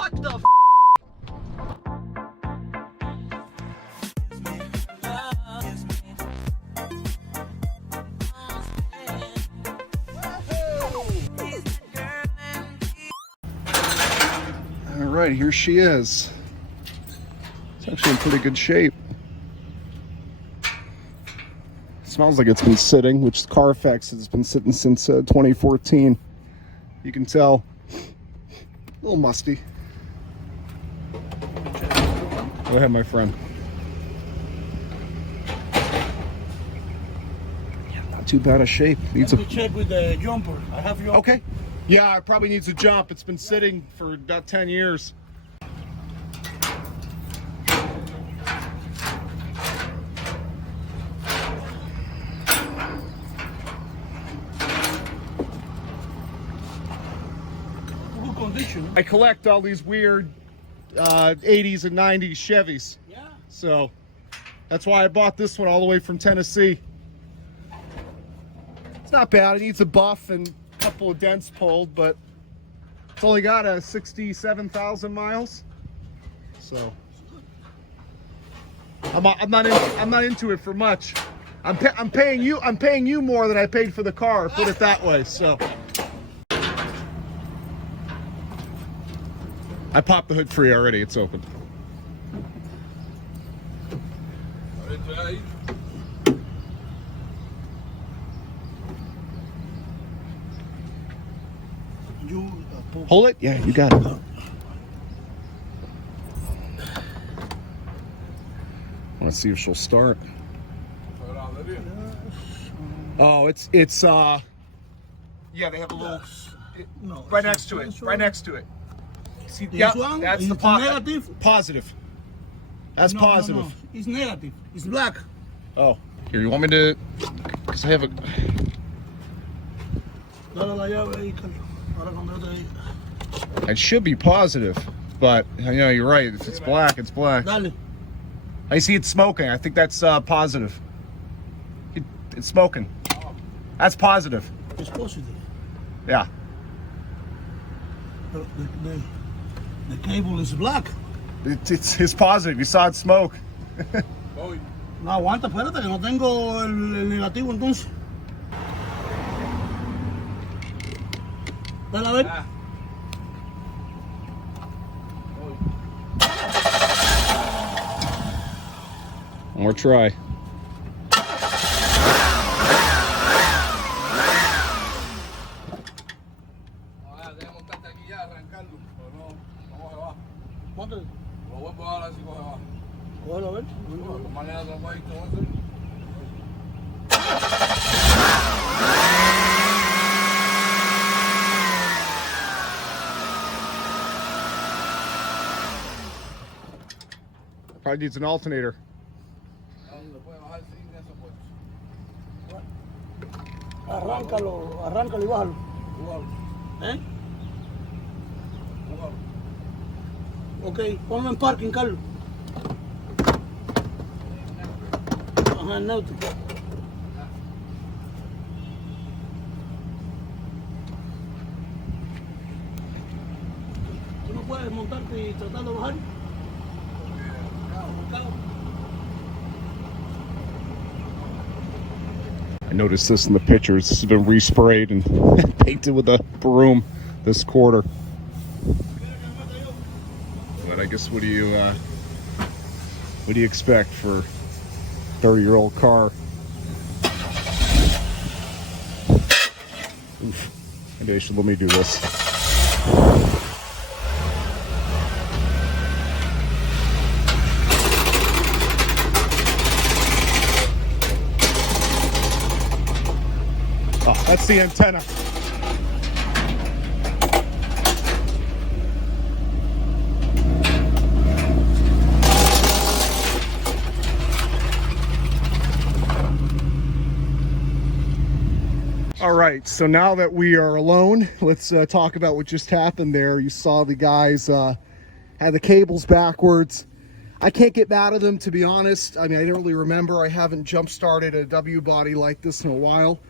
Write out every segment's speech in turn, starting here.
What the f? All right, here she is. It's actually in pretty good shape. Smells like it's been sitting, which Carfax has been sitting since 2014. You can tell. A little musty. Go ahead, my friend. Yeah, not too bad a shape. Needs Let me check with the jumper. I have your. Okay. Yeah, it probably needs a jump. It's been sitting for about 10 years. Good condition. I collect all these weird 80s and 90s Chevys. Yeah. So that's why I bought this one all the way from Tennessee. It's not bad. It needs a buff and a couple of dents pulled, but it's only got a 67,000 miles. So I'm not into it for much. I'm paying you more than I paid for the car. Put it that way. So I popped the hood free already. It's open. Hold it. Yeah, you got it. Want to see if she'll start. Oh, it's yeah, they have a little No, right next to it. Right next to it. See, This yeah, one that's is the negative. positive. That's No, positive. no, no. It's negative. It's black. Oh, here, you want me to? Because I have a. Dale la llave ahí, Carlos. Ahora cuando yo te diga. It should be positive, but you know, you're right. If it's black, it's black. Dale. I see it's smoking. I think that's positive. It's smoking. That's positive. It's positive. Yeah. But the cable is black. It's positive. You saw it smoke. No, aguanta, espérate, que no tengo el negativo entonces. Dale a ver. One more try. ¿Cuánto? Cógelo a ver. Probably needs an alternator. Arráncalo y bájalo. ¿Eh? Ok, ponlo en parking, Carlos. Ajá, en neutro. ¿Tú no puedes montarte y tratar de bajar? I noticed this in the pictures. This has been resprayed and painted with a broom this quarter. But I guess what do you expect for a 30-year-old car? Oof. Maybe they should let me do this. Oh, that's the antenna. All right, so now that we are alone, let's talk about what just happened there. You saw the guys had the cables backwards. I can't get mad at them, to be honest. I mean, I don't really remember. I haven't jump-started a W body like this in a while.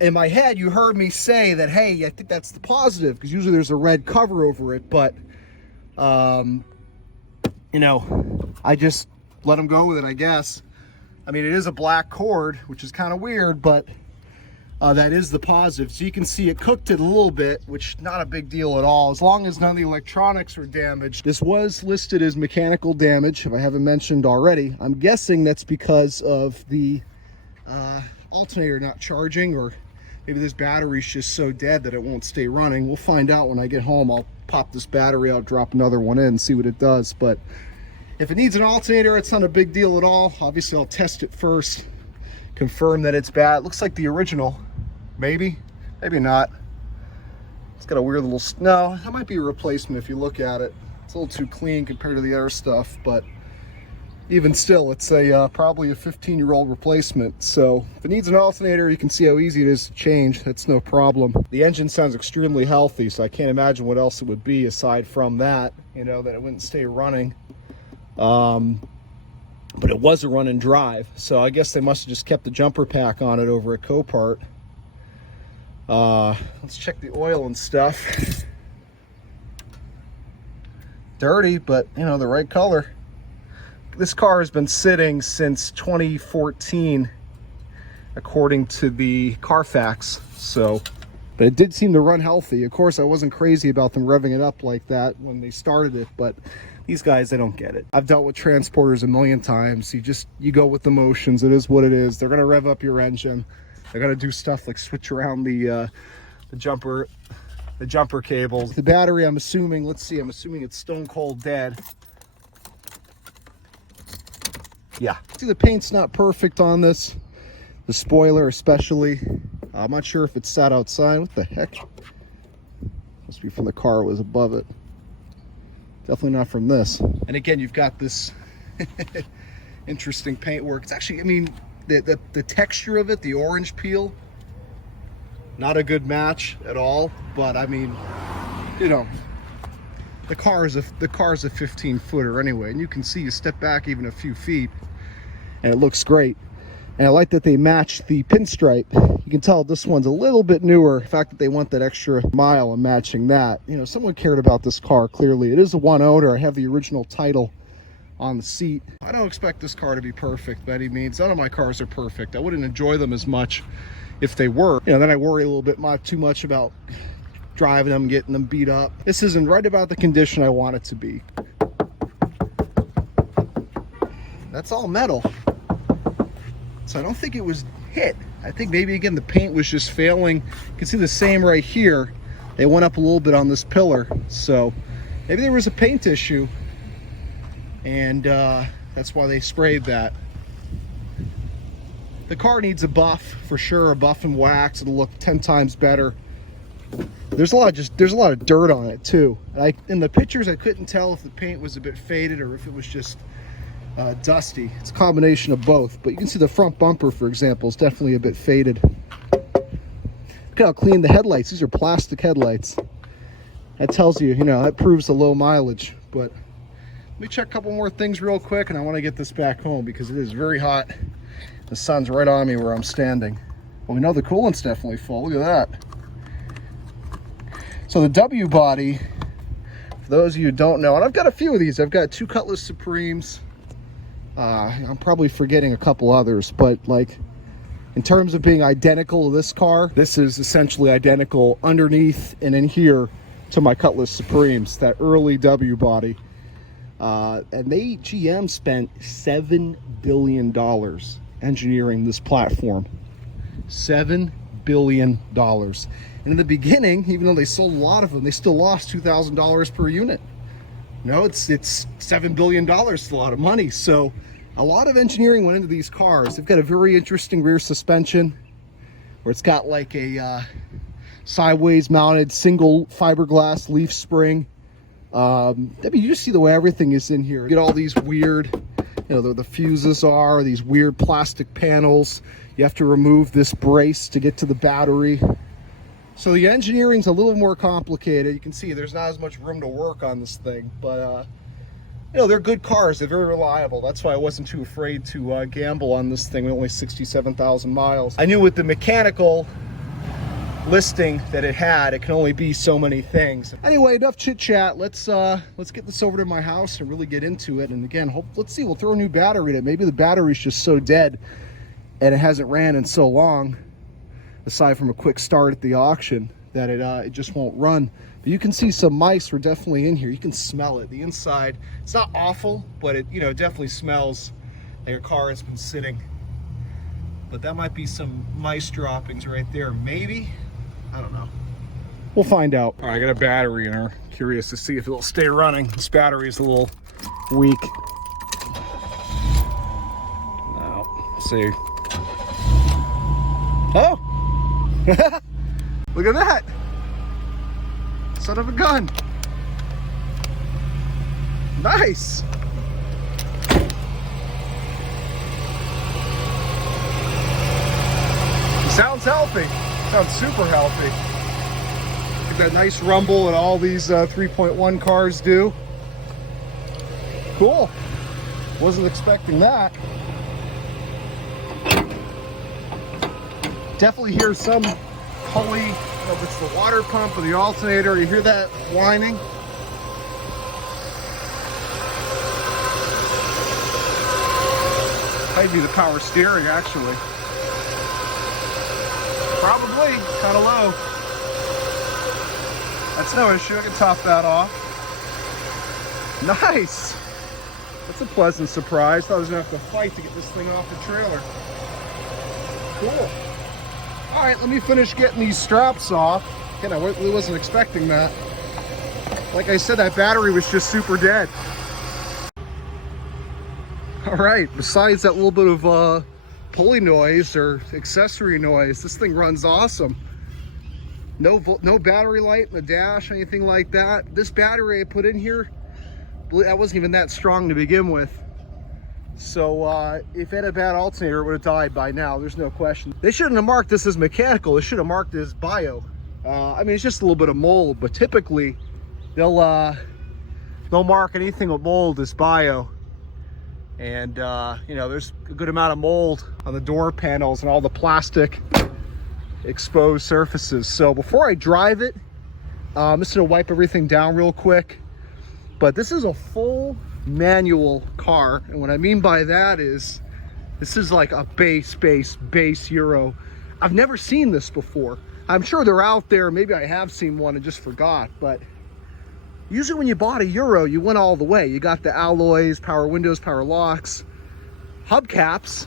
In my head, you heard me say that, hey, I think that's the positive, because usually there's a red cover over it, but You know, I just let them go with it, I guess. I mean, it is a black cord, which is kind of weird, but that is the positive. So you can see it cooked it a little bit, which not a big deal at all, as long as none of the electronics are damaged. This was listed as mechanical damage, if I haven't mentioned already. I'm guessing that's because of the alternator not charging, or maybe this battery's just so dead that it won't stay running. We'll find out when I get home. I'll pop this battery out, drop another one in, see what it does. But if it needs an alternator, it's not a big deal at all. Obviously, I'll test it first, confirm that it's bad. It looks like the original. Maybe, maybe not. It's got a weird little, no, that might be a replacement if you look at it. It's a little too clean compared to the other stuff, but even still, it's a probably a 15-year-old replacement. So if it needs an alternator, you can see how easy it is to change. That's no problem. The engine sounds extremely healthy, so I can't imagine what else it would be aside from that, you know, that it wouldn't stay running. But it was a run and drive, so I guess they must have just kept the jumper pack on it over at Copart. Let's check the oil and stuff. Dirty, but you know, the right color. This car has been sitting since 2014, according to the Carfax. So, but it did seem to run healthy. Of course, I wasn't crazy about them revving it up like that when they started it, but these guys, they don't get it. I've dealt with transporters a million times. You go with the motions. It is what it is. They're gonna rev up your engine. They're gonna do stuff like switch around the jumper cables. The battery, I'm assuming, let's see, I'm assuming it's stone cold dead. Yeah. See, the paint's not perfect on this. The spoiler especially. I'm not sure if it's sat outside. What the heck? Must be from the car it was above it. Definitely not from this. And again, you've got this interesting paintwork. It's actually, I mean, the texture of it, the orange peel, not a good match at all. But I mean, you know, the car is a 15-footer anyway, and you can see, you step back even a few feet and it looks great. And I like that they match the pinstripe. You can tell this one's a little bit newer. The fact that they went that extra mile in matching that, you know, someone cared about this car. Clearly it is a one owner. I have the original title on the seat. I don't expect this car to be perfect by any means. None of my cars are perfect. I wouldn't enjoy them as much if they were. You know, then I worry a little bit too much about driving them, getting them beat up. This isn't right about the condition I want it to be. That's all metal. So I don't think it was hit. I think maybe, again, the paint was just failing. You can see the same right here. They went up a little bit on this pillar. So maybe there was a paint issue, and that's why they sprayed that. The car needs a buff for sure, a buff and wax. It'll look 10 times better. There's a lot of dirt on it too. In the pictures, I couldn't tell if the paint was a bit faded or if it was just dusty. It's a combination of both, but you can see the front bumper, for example, is definitely a bit faded. Look how clean the headlights. These are plastic headlights. That tells you, you know, that proves the low mileage. But let me check a couple more things real quick, and I want to get this back home because it is very hot. The sun's right on me where I'm standing. Well, we know the coolant's definitely full. Look at that. So the W body, for those of you who don't know, and I've got a few of these. I've got 2 Cutlass Supremes. I'm probably forgetting a couple others, but like in terms of being identical to this car, this is essentially identical underneath and in here to my Cutlass Supremes, that early W body. And GM spent $7 billion engineering this platform. $7 billion. And in the beginning, even though they sold a lot of them, they still lost $2,000 per unit. No, it's $7 billion, it's a lot of money. So a lot of engineering went into these cars. They've got a very interesting rear suspension where it's got like a sideways mounted single fiberglass leaf spring. I mean, you just see the way everything is in here. You get all these weird, you know, the fuses are these weird plastic panels. You have to remove this brace to get to the battery. So the engineering's a little more complicated. You can see there's not as much room to work on this thing, but you know, they're good cars. They're very reliable. That's why I wasn't too afraid to gamble on this thing with only 67,000 miles. I knew with the mechanical, listing that it had. It can only be so many things. Anyway, enough chit chat. Let's get this over to my house and really get into it. And again, let's see, we'll throw a new battery in it. Maybe the battery's just so dead and it hasn't ran in so long, aside from a quick start at the auction, that it just won't run. But you can see some mice were definitely in here. You can smell it. The inside, it's not awful, but it, you know, definitely smells like your car has been sitting. But that might be some mice droppings right there, maybe. I don't know. We'll find out. All right, I got a battery in her. Curious to see if it'll stay running. This battery is a little weak. No, let's see. Oh! Look at that! Son of a gun! Nice! Sounds healthy. Sounds super healthy. Get that nice rumble that all these 3.1 cars do. Cool. Wasn't expecting that. Definitely hear some pulley. I don't know if it's the water pump or the alternator. You hear that whining? Might be the power steering, actually. Probably, kind of low. That's no issue, I can top that off. Nice! That's a pleasant surprise. Thought I was gonna have to fight to get this thing off the trailer. Cool. All right, let me finish getting these straps off. Again, I really wasn't expecting that. Like I said, that battery was just super dead. All right, besides that little bit of pulley noise or accessory noise, this thing runs awesome. No battery light in the dash, anything like that. This battery I put in here, that wasn't even that strong to begin with. So if it had a bad alternator, it would have died by now. There's no question. They shouldn't have marked this as mechanical. They should have marked it as bio. I mean, it's just a little bit of mold, but typically they'll mark anything with mold as bio. And you know, there's a good amount of mold on the door panels and all the plastic exposed surfaces. So before I drive it, I'm just gonna wipe everything down real quick. But this is a full manual car, and what I mean by that is this is like a base Euro. I've never seen this before. I'm sure they're out there. Maybe I have seen one and just forgot, but usually when you bought a Euro, you went all the way. You got the alloys, power windows, power locks, hubcaps,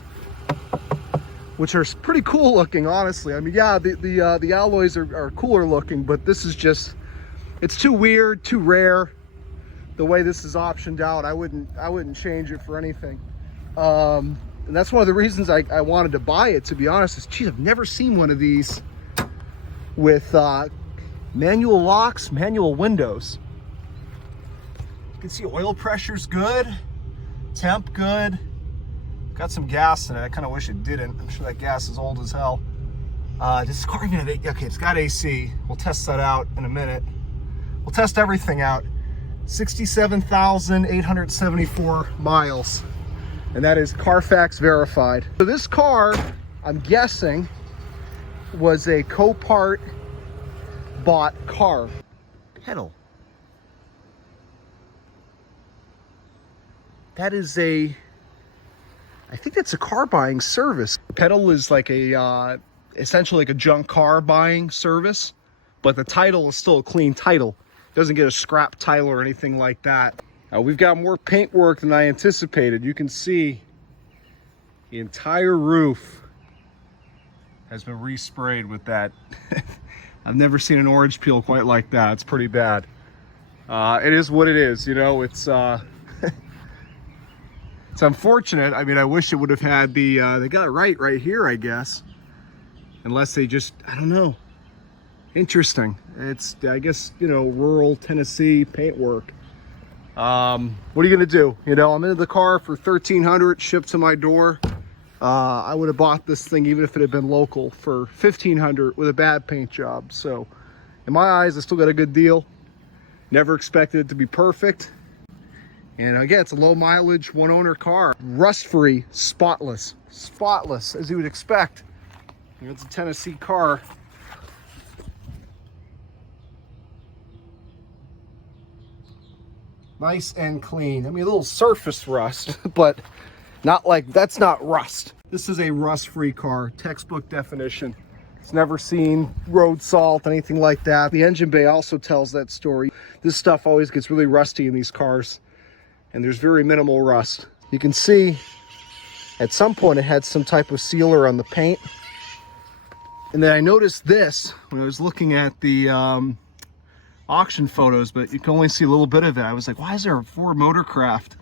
which are pretty cool looking, honestly. I mean, yeah, the alloys are cooler looking, but this is just, it's too weird, too rare. The way this is optioned out, I wouldn't change it for anything. And that's one of the reasons I wanted to buy it, to be honest, is, geez, I've never seen one of these with manual locks, manual windows. You can see oil pressure's good, temp good. Got some gas in it. I kind of wish it didn't. I'm sure that gas is old as hell. This car even have, okay, it's got AC. We'll test that out in a minute. We'll test everything out. 67,874 miles, and that is Carfax verified. So this car, I'm guessing, was a Copart bought car. Pedal. That is I think that's a car buying service. Pedal is like a, essentially like a junk car buying service, but the title is still a clean title. Doesn't get a scrap title or anything like that. We've got more paint work than I anticipated. You can see the entire roof has been resprayed with that. I've never seen an orange peel quite like that. It's pretty bad. It is what it is, you know. It's it's unfortunate. I mean, I wish it would have had the they got it right here, I guess. Unless they just, I don't know. Interesting. It's, I guess, you know, rural Tennessee paint work. What are you gonna do? You know, I'm in the car for $1,300 shipped to my door. I would have bought this thing even if it had been local for $1,500 with a bad paint job. So in my eyes, I still got a good deal. Never expected it to be perfect. And again, it's a low mileage, one owner car. Rust free, spotless as you would expect. It's a Tennessee car. Nice and clean. I mean, a little surface rust, but not like, that's not rust. This is a rust-free car, textbook definition. It's never seen road salt, anything like that. The engine bay also tells that story. This stuff always gets really rusty in these cars, and there's very minimal rust. You can see at some point it had some type of sealer on the paint. And then I noticed this when I was looking at the auction photos, but you can only see a little bit of it. I was like, why is there a Ford Motorcraft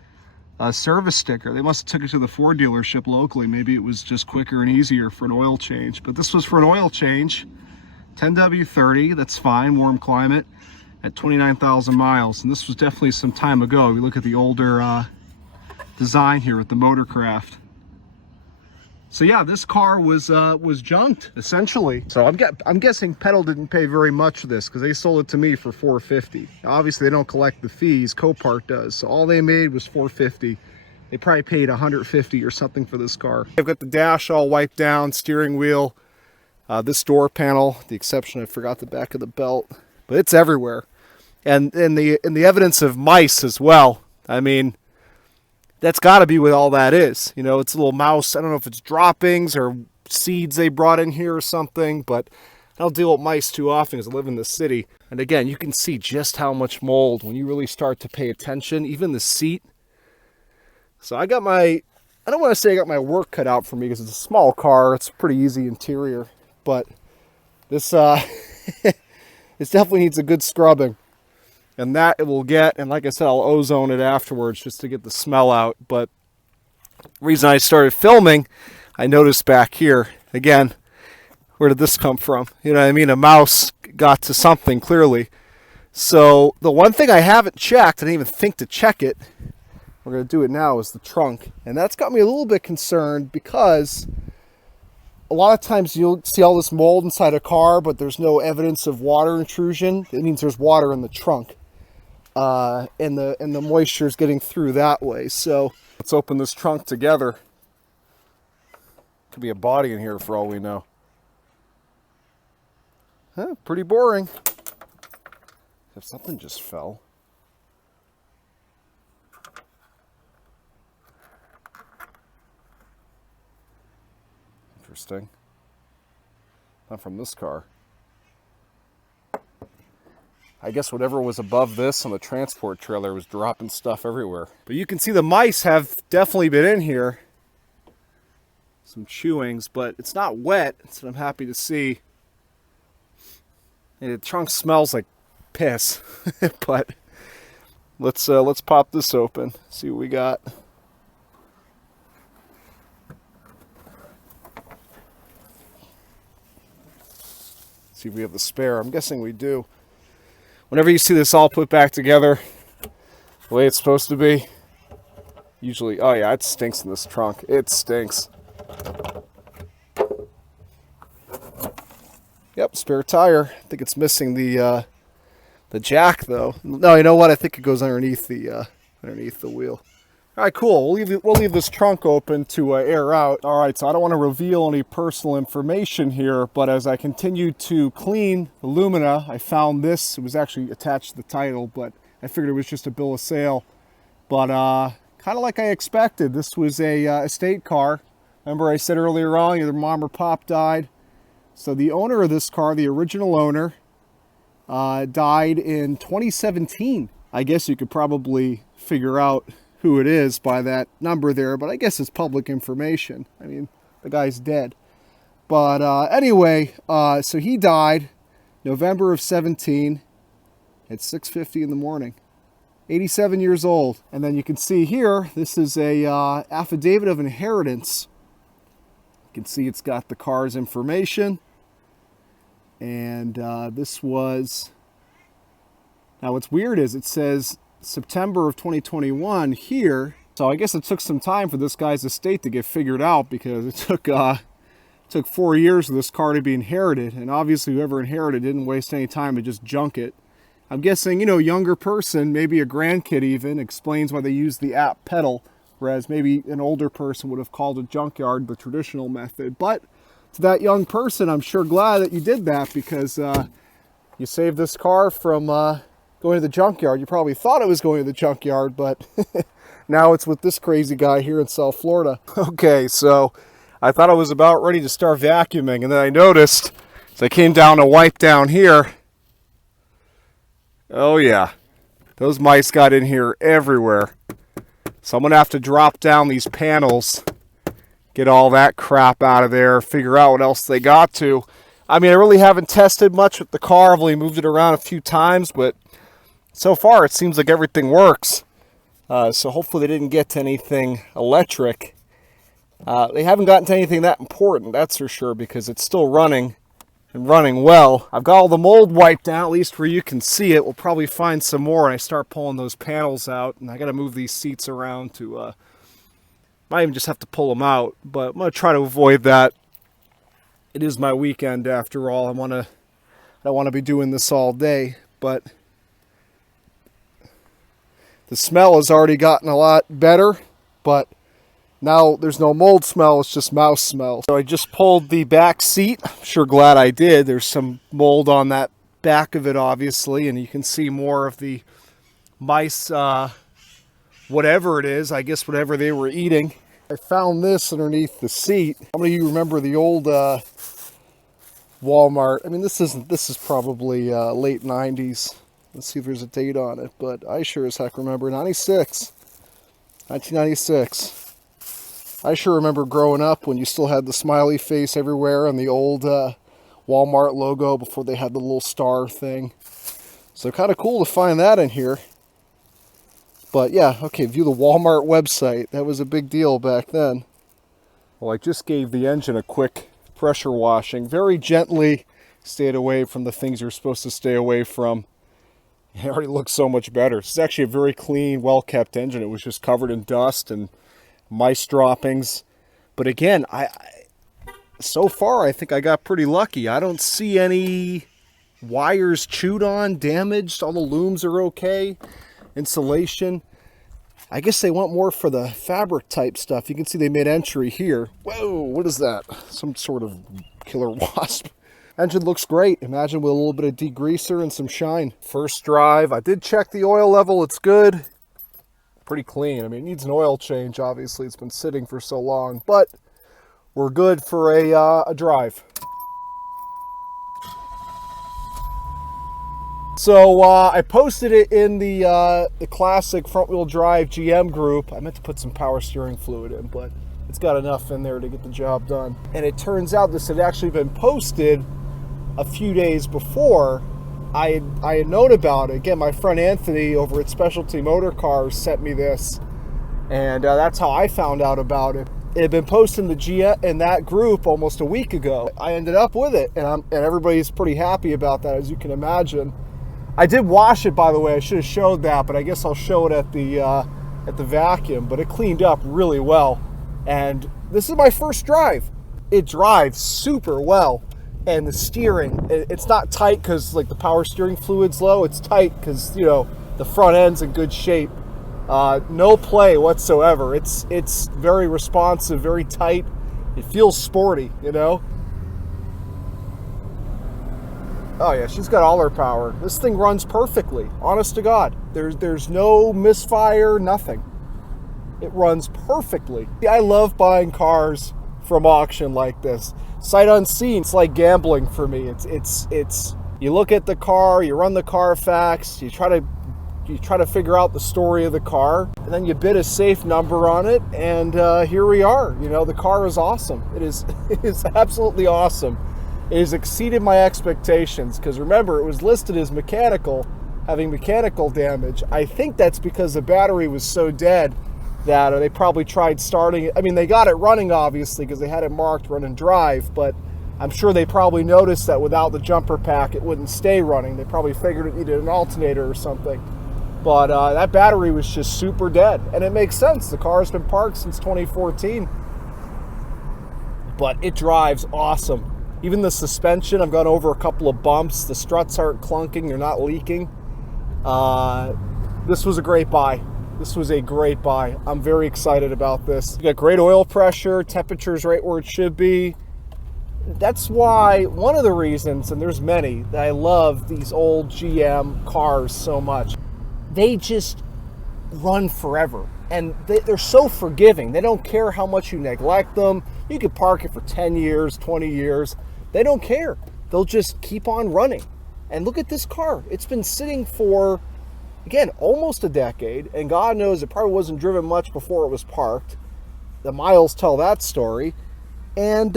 service sticker? They must have took it to the Ford dealership locally. Maybe it was just quicker and easier for an oil change. But this was for an oil change, 10W30, that's fine, warm climate, at 29,000 miles. And this was definitely some time ago. We look at the older design here with the Motorcraft. So yeah, this car was junked essentially. So I'm guessing Petal didn't pay very much for this because they sold it to me for $450. Obviously, they don't collect the fees. Copart does. So all they made was $450. They probably paid $150 or something for this car. I've got the dash all wiped down, steering wheel, this door panel. The exception, I forgot the back of the belt, but it's everywhere, and the evidence of mice as well. I mean, that's got to be what all that is. You know, it's a little mouse. I don't know if it's droppings or seeds they brought in here or something, but I don't deal with mice too often because I live in the city. And again, you can see just how much mold when you really start to pay attention, even the seat. So I don't want to say I got my work cut out for me because it's a small car. It's a pretty easy interior, but this, it definitely needs a good scrubbing. And that it will get, and like I said, I'll ozone it afterwards just to get the smell out. But the reason I started filming, I noticed back here, again, where did this come from? You know what I mean? A mouse got to something, clearly. So the one thing I haven't checked, I didn't even think to check it, we're going to do it now, is the trunk. And that's got me a little bit concerned because a lot of times you'll see all this mold inside a car, but there's no evidence of water intrusion. It means there's water in the trunk. And the moisture is getting through that way. So let's open this trunk together. Could be a body in here for all we know. Huh, pretty boring. If something just fell. Interesting. Not from this car. I guess whatever was above this on the transport trailer was dropping stuff everywhere. But you can see the mice have definitely been in here. Some chewings, but it's not wet, so I'm happy to see. And the trunk smells like piss. But let's pop this open, see what we got. See if we have the spare. I'm guessing we do. Whenever you see this all put back together the way it's supposed to be, usually, oh yeah, it stinks in this trunk. It stinks. Yep, spare tire. I think it's missing the jack though. No, you know what? I think it goes underneath the wheel. All right, cool. We'll leave this trunk open to air out. All right, so I don't want to reveal any personal information here, but as I continued to clean the Lumina, I found this. It was actually attached to the title, but I figured it was just a bill of sale. But kind of like I expected, this was a estate car. Remember I said earlier on, either mom or pop died. So the owner of this car, the original owner, died in 2017. I guess you could probably figure out who it is by that number there, but I guess it's public information. I mean, the guy's dead. But anyway, so he died November of 17 at 6:50 in the morning. 87 years old. And then you can see here, this is a affidavit of inheritance. You can see it's got the car's information. And this was, now what's weird is it says September of 2021 here. So I guess it took some time for this guy's estate to get figured out because it took 4 years for this car to be inherited. And obviously whoever inherited didn't waste any time to just junk it. I'm guessing, you know, younger person, maybe a grandkid even, explains why they use the app Petal, whereas maybe an older person would have called a junkyard the traditional method. But to that young person, I'm sure glad that you did that because you saved this car from going going to the junkyard. You probably thought it was going to the junkyard, but now it's with this crazy guy here in South Florida. Okay, so I thought I was about ready to start vacuuming, and then I noticed, as I came down to wipe down here, oh yeah, those mice got in here everywhere. So I'm going to have to drop down these panels, get all that crap out of there, figure out what else they got to. I mean, I really haven't tested much with the car. I've only moved it around a few times, but so far it seems like everything works. So hopefully they didn't get to anything electric. They haven't gotten to anything that important, that's for sure, because it's still running and running well. I've got all the mold wiped out, at least where you can see it. We'll probably find some more when I start pulling those panels out, and I got to move these seats around to, might even just have to pull them out, but I'm going to try to avoid that. It is my weekend after all. I don't want to be doing this all day, but the smell has already gotten a lot better, but now there's no mold smell, it's just mouse smell. So I just pulled the back seat. I'm sure glad I did. There's some mold on that back of it, obviously, and you can see more of the mice, whatever it is, I guess whatever they were eating. I found this underneath the seat. How many of you remember the old Walmart? I mean, this is probably late 90s. Let's see if there's a date on it, but I sure as heck remember 1996. I sure remember growing up when you still had the smiley face everywhere and the old Walmart logo before they had the little star thing. So kind of cool to find that in here. But yeah, okay, view the Walmart website. That was a big deal back then. Well, I just gave the engine a quick pressure washing. Very gently stayed away from the things you're supposed to stay away from. It already looks so much better. It's actually a very clean, well-kept engine. It was just covered in dust and mice droppings. But again, so far I think I got pretty lucky. I don't see any wires chewed on, damaged. All the looms are okay. Insulation. I guess they went more for the fabric type stuff. You can see they made entry here. Whoa, what is that? Some sort of killer wasp. Engine looks great. Imagine with a little bit of degreaser and some shine. First drive. I did check the oil level. It's good. Pretty clean. I mean, it needs an oil change, obviously. It's been sitting for so long. But we're good for a drive. So I posted it in the classic front-wheel drive GM group. I meant to put some power steering fluid in, but it's got enough in there to get the job done. And it turns out this had actually been posted a few days before. I had known about it. Again, my friend Anthony over at Specialty Motor Cars sent me this, and that's how I found out about it. It had been posted in that group almost a week ago. I ended up with it, and everybody's pretty happy about that, as you can imagine. I did wash it, by the way. I should have showed that, but I guess I'll show it at the vacuum. But it cleaned up really well, and this is my first drive. It drives super well, and the steering, it's not tight because like the power steering fluid's low. It's tight because, you know, the front end's in good shape. No play whatsoever. It's very responsive, very tight. It feels sporty, you know. Oh yeah, she's got all her power. This thing runs perfectly, honest to God. There's no misfire, nothing. It runs perfectly. I love buying cars from auction like this. Sight unseen, it's like gambling for me. It's you look at the car, you run the Carfax, you try to figure out the story of the car, and then you bid a safe number on it, and here we are. You know, the car is awesome. It is absolutely awesome. It has exceeded my expectations, because remember, it was listed as mechanical, having mechanical damage. I think that's because the battery was so dead that they probably tried starting it. I mean, they got it running, obviously, because they had it marked run and drive, but I'm sure they probably noticed that without the jumper pack, it wouldn't stay running. They probably figured it needed an alternator or something. But that battery was just super dead, and it makes sense. The car has been parked since 2014, but it drives awesome. Even the suspension, I've gone over a couple of bumps. The struts aren't clunking, they're not leaking. This was a great buy. This was a great buy. I'm very excited about this. You got great oil pressure, temperature's right where it should be. that's why, one of the reasons, and there's many, that I love these old GM cars so much. They just run forever, and they're so forgiving. They don't care how much you neglect them. You could park it for 10 years, 20 years. They don't care. They'll just keep on running. And look at this car. It's been sitting for, again, almost a decade, and God knows it probably wasn't driven much before it was parked. The miles tell that story. And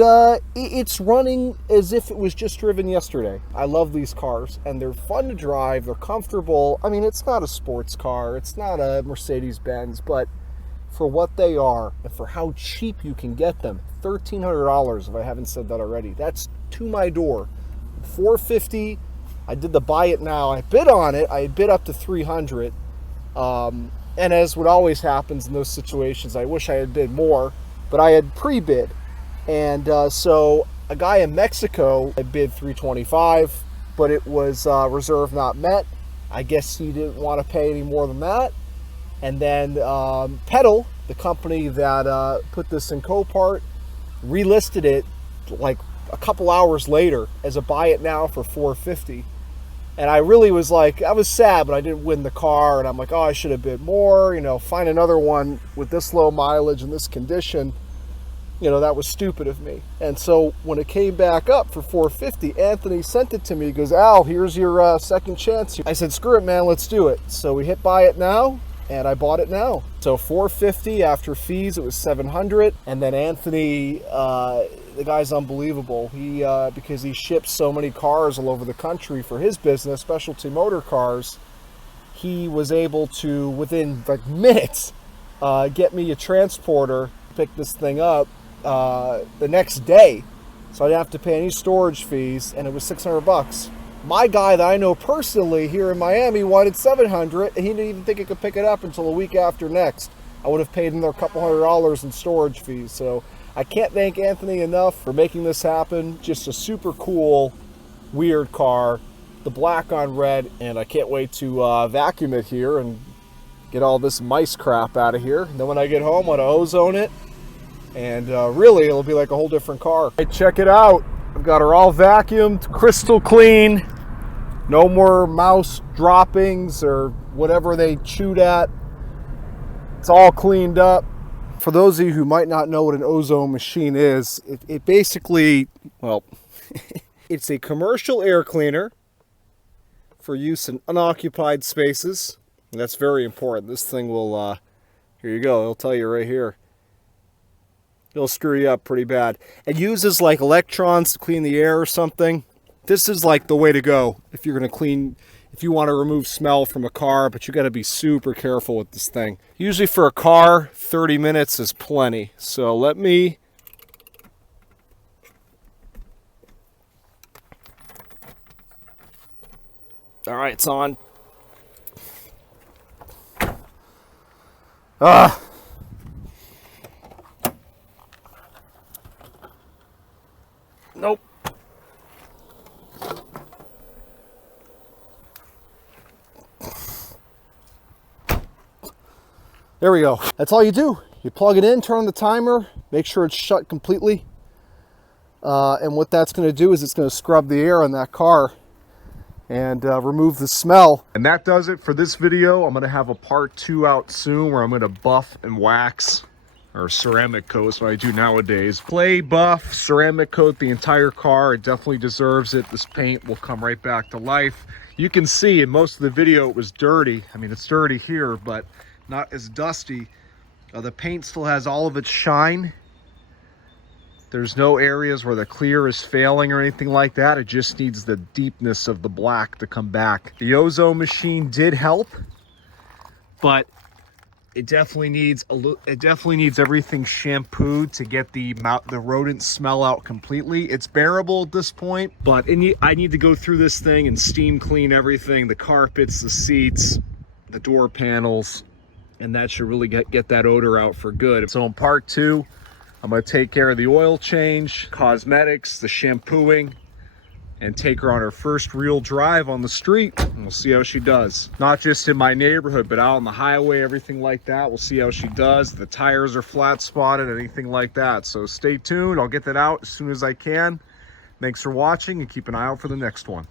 it's running as if it was just driven yesterday. I love these cars, and they're fun to drive. They're comfortable. I mean, it's not a sports car. It's not a Mercedes-Benz, but for what they are and for how cheap you can get them, $1,300 if I haven't said that already. That's to my door. $450. I did the buy it now. I bid on it. I bid up to $300. And as what always happens in those situations, I wish I had bid more, but I had pre-bid. And so a guy in Mexico, I bid $325, but it was reserve not met. I guess he didn't want to pay any more than that. And then Pedal, the company that put this in Copart, relisted it like a couple hours later as a buy it now for $450. And I really was like, I was sad, but I didn't win the car. And I'm like, oh, I should have bid more, you know, find another one with this low mileage and this condition. You know, that was stupid of me. And so when it came back up for $450, Anthony sent it to me. He goes, Al, here's your second chance. I said, screw it, man, let's do it. So we hit buy it now, and I bought it now. So $450 after fees, it was $700. And then Anthony, the guy's unbelievable. He because he ships so many cars all over the country for his business, specialty motor cars, he was able to, within like minutes, get me a transporter, pick this thing up the next day, so I didn't have to pay any storage fees, and it was $600. My guy that I know personally here in Miami wanted $700, and he didn't even think he could pick it up until a week after next. I would have paid him a couple $100 in storage fees. So I can't thank Anthony enough for making this happen. Just a super cool, weird car, the black on red, and I can't wait to vacuum it here and get all this mice crap out of here. And then when I get home, I'm gonna ozone it, and really it'll be like a whole different car. Hey, check it out. I've got her all vacuumed, crystal clean, no more mouse droppings or whatever they chewed at. It's all cleaned up. For those of you who might not know what an ozone machine is, it basically, well, it's a commercial air cleaner for use in unoccupied spaces. And that's very important. This thing will, here you go, it'll tell you right here. It'll screw you up pretty bad. It uses like electrons to clean the air or something. This is like the way to go if you're going to clean, if you want to remove smell from a car, but you got to be super careful with this thing. Usually for a car, 30 minutes is plenty. So let me... All right, it's on. Nope. There we go. That's all you do. You plug it in, turn on the timer, make sure it's shut completely. And what that's going to do is it's going to scrub the air on that car and remove the smell. And that does it for this video. I'm going to have a part 2 out soon where I'm going to buff and wax, or ceramic coat, what I do nowadays. Clay buff, ceramic coat the entire car. It definitely deserves it. This paint will come right back to life. You can see in most of the video it was dirty. I mean, it's dirty here, but not as dusty. The paint still has all of its shine. There's no areas where the clear is failing or anything like that. It just needs the deepness of the black to come back. The ozone machine did help, but it definitely needs everything shampooed to get the rodent smell out completely. It's bearable at this point, but I need to go through this thing and steam clean everything, the carpets, the seats, the door panels, and that should really get that odor out for good. So in part 2, I'm going to take care of the oil change, cosmetics, the shampooing, and take her on her first real drive on the street, and we'll see how she does. Not just in my neighborhood, but out on the highway, everything like that. We'll see how she does. The tires are flat spotted, anything like that. So stay tuned. I'll get that out as soon as I can. Thanks for watching, and keep an eye out for the next one.